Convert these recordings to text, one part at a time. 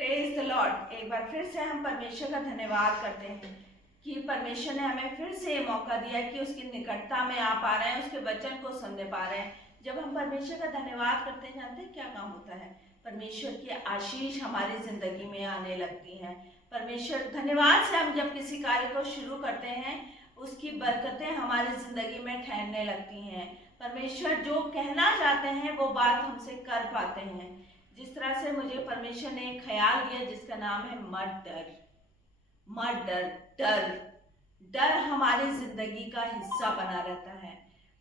Praise the Lord. एक बार फिर से हम परमेश्वर का धन्यवाद करते हैं कि परमेश्वर ने हमें फिर से ये मौका दिया कि उसकी निकटता में आ पा रहे हैं, उसके वचन को सुनने पा रहे हैं। जब हम परमेश्वर का धन्यवाद करते हैं, जानते हैं क्या काम होता है? परमेश्वर की आशीष हमारी जिंदगी में आने लगती है। परमेश्वर धन्यवाद से हम जब किसी कार्य को शुरू करते हैं, उसकी बरकतें हमारी जिंदगी में ठहरने लगती हैं। परमेश्वर जो कहना चाहते हैं वो बात हमसे कर पाते हैं। जिस तरह से मुझे परमेश्वर ने एक ख्याल दिया जिसका नाम है मत डर। मत डर। डर डर हमारी जिंदगी का हिस्सा बना रहता है।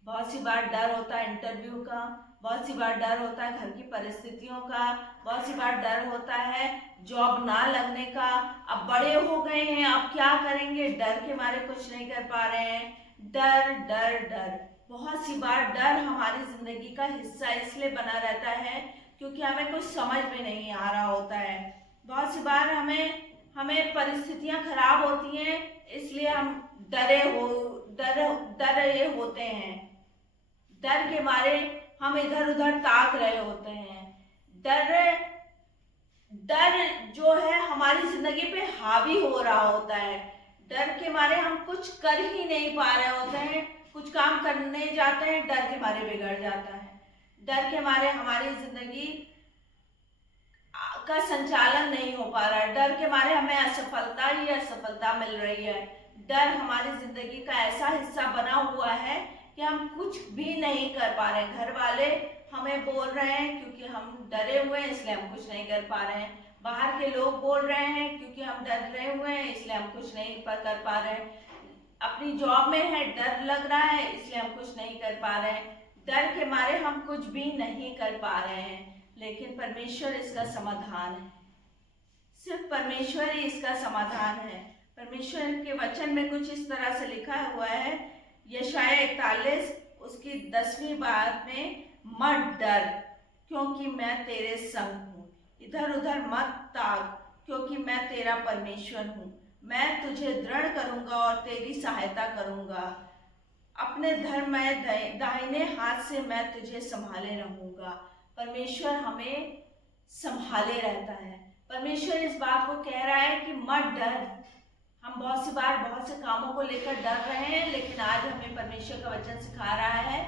बहुत सी बार डर होता है इंटरव्यू का, बहुत सी बार डर होता है घर की परिस्थितियों का, बहुत सी बार डर होता है जॉब ना लगने का। अब बड़े हो गए हैं, अब क्या करेंगे, डर के मारे कुछ नहीं कर पा रहे हैं। डर डर डर बहुत सी बार डर हमारी जिंदगी का हिस्सा इसलिए बना रहता है क्योंकि हमें कुछ समझ में नहीं आ रहा होता है। बहुत सी बार हमें परिस्थितियां खराब होती हैं, इसलिए हम डरे होते हैं। डर के मारे हम इधर उधर ताक रहे होते हैं। डर डर जो है हमारी जिंदगी पे हावी हो रहा होता है। डर के मारे हम कुछ कर ही नहीं पा रहे होते हैं। कुछ काम करने जाते हैं, डर के मारे बिगड़ जाता है। डर के मारे हमारी जिंदगी का संचालन नहीं हो पा रहा है। डर के मारे हमें असफलता ही असफलता मिल रही है। डर हमारी जिंदगी का ऐसा हिस्सा बना हुआ है कि हम कुछ भी नहीं कर पा रहे हैं। घर वाले हमें बोल रहे हैं क्योंकि हम डरे हुए हैं, इसलिए हम कुछ नहीं कर पा रहे हैं। बाहर के लोग बोल रहे हैं क्योंकि हम डर रहे हुए हैं, इसलिए हम कुछ नहीं कर पा रहे हैं। अपनी जॉब में है, डर लग रहा है, इसलिए हम कुछ नहीं कर पा रहे हैं। डर के मारे हम कुछ भी नहीं कर पा रहे हैं। लेकिन परमेश्वर इसका समाधान है। सिर्फ परमेश्वर ही इसका समाधान है। परमेश्वर के वचन में कुछ इस तरह से लिखा हुआ है, यशाया 41 उसकी 10वीं बात में, मत डर क्योंकि मैं तेरे संग हूँ। इधर उधर मत ताक क्योंकि मैं तेरा परमेश्वर हूँ। मैं तुझे दृढ़ करूंगा और तेरी सहायता करूंगा। अपने धर्ममय दाहिने हाथ से मैं तुझे संभाले रहूंगा। परमेश्वर हमें संभाले रहता है। परमेश्वर इस बात को कह रहा है कि मत डर। हम बहुत सी बार बहुत से कामों को लेकर डर रहे हैं, लेकिन आज हमें परमेश्वर का वचन सिखा रहा है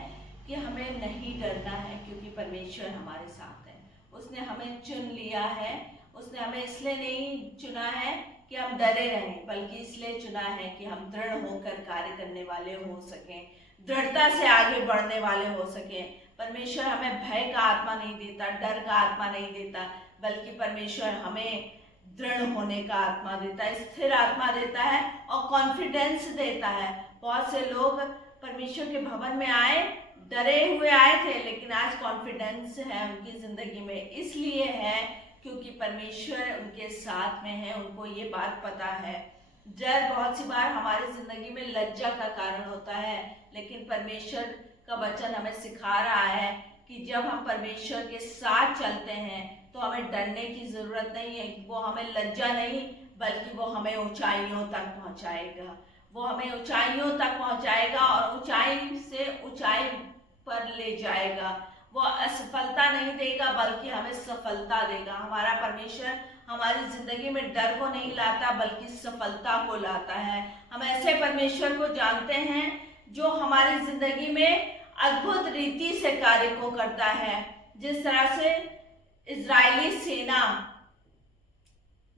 कि हमें नहीं डरना है क्योंकि परमेश्वर हमारे साथ है। उसने हमें चुन लिया है। उसने हमें इसलिए नहीं चुना है कि हम डरे रहें, बल्कि इसलिए चुना है कि हम दृढ़ होकर कार्य करने वाले हो सकें, दृढ़ता से आगे बढ़ने वाले हो सकें। परमेश्वर हमें भय का आत्मा नहीं देता, डर का आत्मा नहीं देता, बल्कि परमेश्वर हमें दृढ़ होने का आत्मा देता है, स्थिर आत्मा देता है और कॉन्फिडेंस देता है। बहुत से लोग परमेश्वर के भवन में आए, डरे हुए आए थे, लेकिन आज कॉन्फिडेंस है उनकी जिंदगी में। इसलिए है क्योंकि परमेश्वर उनके साथ में है, उनको ये बात पता है। डर बहुत सी बार हमारी जिंदगी में लज्जा का कारण होता है, लेकिन परमेश्वर का वचन हमें सिखा रहा है कि जब हम परमेश्वर के साथ चलते हैं तो हमें डरने की जरूरत नहीं है। वो हमें लज्जा नहीं, बल्कि वो हमें ऊंचाइयों तक पहुंचाएगा। वो हमें ऊंचाइयों तक पहुंचाएगा और ऊंचाई से ऊंचाई पर ले जाएगा। वो असफलता नहीं देगा, बल्कि हमें सफलता देगा। हमारा परमेश्वर हमारी जिंदगी में डर को नहीं लाता, बल्कि सफलता को लाता है। हम ऐसे परमेश्वर को जानते हैं जो हमारी जिंदगी में अद्भुत रीति से कार्य को करता है। जिस तरह से इजरायली सेना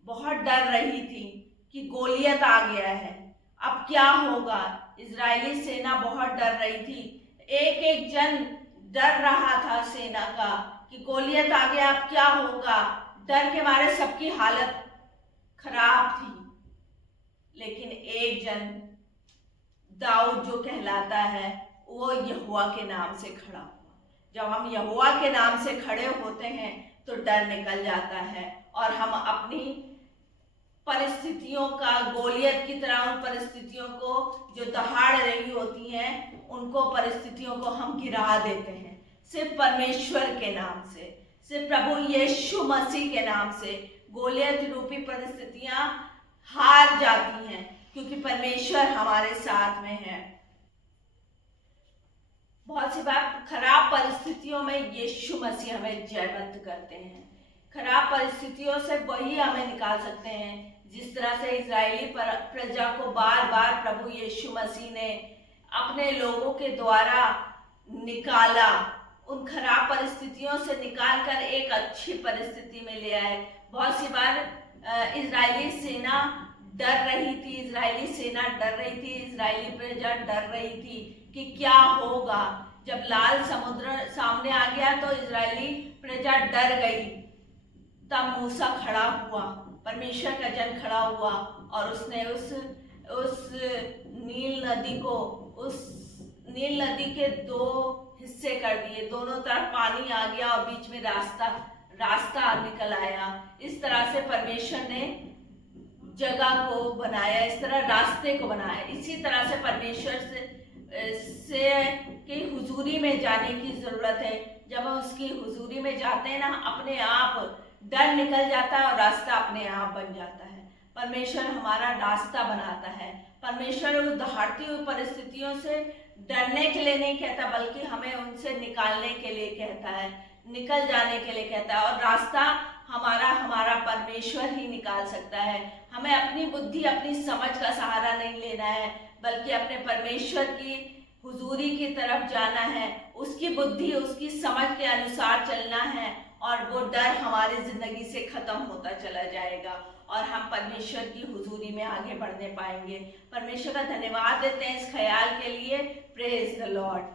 बहुत डर रही थी कि गोलियत आ गया है, अब क्या होगा। इजरायली सेना बहुत डर रही थी। एक एक जन डर रहा था सेना का कि गोलियत आ गया, अब क्या होगा। डर के मारे सबकी हालत खराब थी। लेकिन एक जन दाऊद जो कहलाता है, वो यहोवा के नाम से खड़ा हुआ। जब हम यहोवा के नाम से खड़े होते हैं तो डर निकल जाता है और हम अपनी परिस्थितियों का, गोलियत की तरह उन परिस्थितियों को जो दहाड़ रही होती हैं, उनको परिस्थितियों को हम गिरा देते हैं। सिर्फ परमेश्वर के नाम से, सिर्फ प्रभु यीशु मसीह के नाम से गोलियत रूपी परिस्थितियां हार जाती हैं, क्योंकि परमेश्वर हमारे साथ में है। बहुत सी बार खराब परिस्थितियों में यीशु मसीह हमें जयवंत करते हैं। खराब परिस्थितियों से वही हमें निकाल सकते हैं। जिस तरह से इजरायली प्रजा को बार बार प्रभु यीशु मसीह ने अपने लोगों के द्वारा निकाला, उन खराब परिस्थितियों से निकालकर एक अच्छी परिस्थिति में ले आए। बहुत सी बार इजरायली सेना डर रही थी, इजरायली प्रजा डर रही थी कि क्या होगा। जब लाल समुद्र सामने आ गया तो इजरायली प्रजा डर गई। तब मूसा खड़ा हुआ, परमेश्वर का जन खड़ा हुआ और उसने उस नील नदी के दो हिस्से कर दिए। दोनों तरफ पानी आ गया और बीच में रास्ता निकल आया। इस तरह से परमेश्वर ने जगह को बनाया, इस तरह रास्ते को बनाया। इसी तरह से परमेश्वर से की हुजूरी में जाने की जरूरत है। जब हम उसकी हुजूरी में जाते हैं ना, अपने आप डर निकल जाता है और रास्ता अपने आप बन जाता है। परमेश्वर हमारा रास्ता बनाता है। परमेश्वर उस दहाड़ती हुई परिस्थितियों से डरने के लिए नहीं कहता, बल्कि हमें उनसे निकालने के लिए कहता है, निकल जाने के लिए कहता है। और रास्ता हमारा परमेश्वर ही निकाल सकता है। हमें अपनी बुद्धि, अपनी समझ का सहारा नहीं लेना है, बल्कि अपने परमेश्वर की हुजूरी की तरफ जाना है, उसकी बुद्धि, उसकी समझ के अनुसार चलना है और वो डर हमारी जिंदगी से खत्म होता चला जाएगा और हम परमेश्वर की हुजूरी में आगे बढ़ने पाएंगे। परमेश्वर का धन्यवाद देते हैं इस ख्याल के लिए। Praise the Lord.